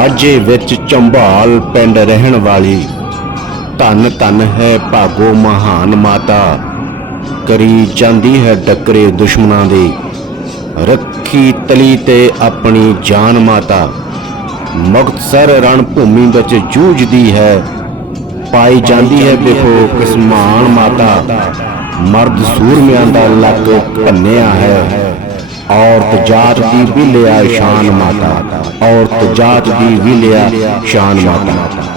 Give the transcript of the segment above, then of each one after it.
ਮਾਝੇ ਵਿੱਚ ਚੰਬਾਲ ਪਿੰਡ ਰਹਿਣ ਵਾਲੀ। ਧੰਨ ਧੰਨ ਹੈ ਭਾਗੋ ਮਹਾਨ ਮਾਤਾ। ਕਰੀ ਜਾਂਦੀ ਹੈ ਟੱਕਰੇ ਦੁਸ਼ਮਣਾਂ ਦੇ। ਰੱਖੀ ਤਲੀ ਤੇ ਆਪਣੀ ਜਾਨ ਮਾਤਾ। ਮੁਕਤਸਰ ਰਣ ਭੂਮੀ ਵਿੱਚ ਜੂਝਦੀ ਹੈ। ਪਾਈ ਜਾਂਦੀ ਹੈ ਵੇਖੋ ਕਿਸਮਾਨ ਮਾਤਾ। ਮਰਦ ਸੂਰਮਿਆਂ ਦਾ ਲੱਕ ਭੰਨਿਆ ਹੈ। ਔਰਤ ਜਾਤ ਦੀ ਵੀ ਲਿਆ ਸ਼ਾਨ ਮਾਤਾ ਔਰਤ ਜਾਤ ਦੀ ਵੀ ਲਿਆ ਸ਼ਾਨ ਮਾਤਾ।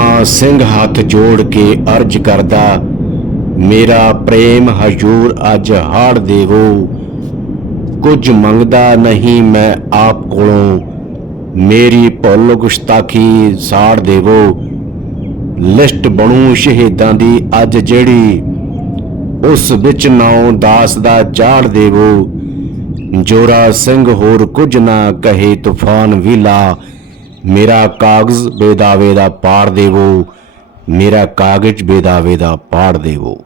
ਮਹਾ ਸਿੰਘ ਹੱਥ ਜੋੜ ਕੇ ਅਰਜ ਕਰਦਾ, ਮੇਰਾ ਪ੍ਰੇਮ ਹਜੂਰ ਅੱਜ ਹਾੜ ਦੇਵੋ। ਕੁਝ ਮੰਗਦਾ ਨਹੀਂ ਮੈਂ ਆਪ ਕੋਲੋਂ। ਮੇਰੀ ਭੁੱਲ ਗੁਸਤਾਖੀ ਸਾੜ ਦੇਵੋ। ਲਿਸਟ ਬਣੂ ਸ਼ਹੀਦਾਂ ਦੀ ਅੱਜ ਜਿਹੜੀ। ਉਸ ਵਿੱਚ ਨਾਉ ਦਾਸ ਦਾ ਝਾੜ ਦੇਵੋ। ਜੋਰਾ ਸਿੰਘ ਹੋਰ ਕੁਝ ਨਾ ਕਹੇ, ਤੂਫਾਨ ਵੀ ਲਾ। ਮੇਰਾ ਕਾਗਜ਼ ਬੇਦਾਵੇ ਦਾ ਪਾੜ ਦੇਵੋ ਮੇਰਾ ਕਾਗਜ਼ ਬੇਦਾਵੇ ਦਾ ਪਾੜ ਦੇਵੋ।